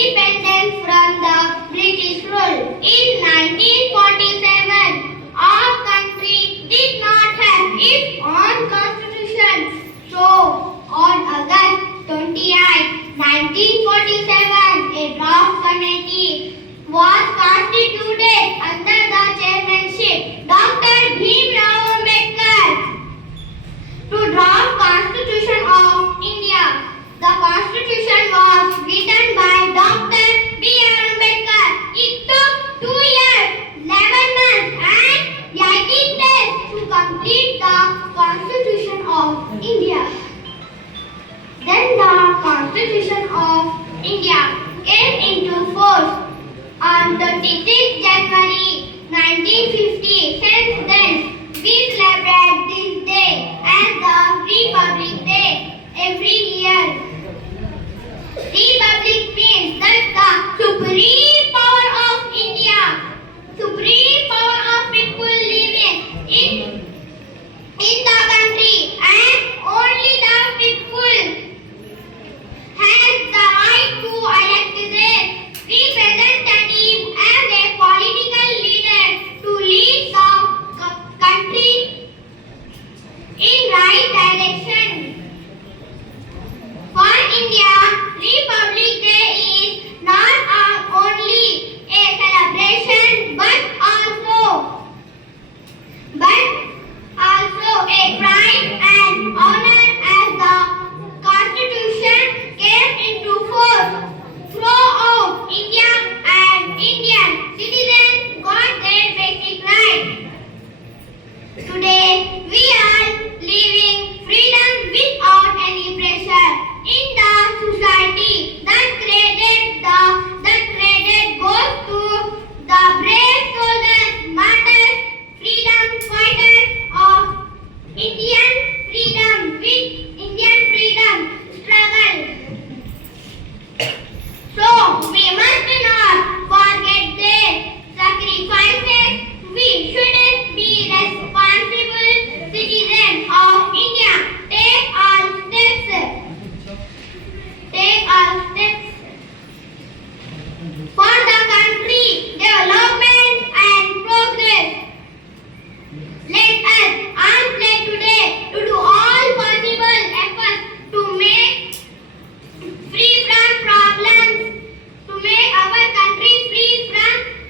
independence from the British rule. In 1947, our country did not have its own constitution. So, on August 28, 1947, a draft committee was constituted under the chairmanship Dr. Bhimrao Ambedkar to draft Constitution of India. The Constitution was written by Dr. B.R. Ambedkar. It took 2 years, 11 months and 18 days to complete the Constitution of India. Then the Constitution of India came into force on 26 January 1950. Since then, we celebrate this day as the Republic Day every year. Republic means that the supreme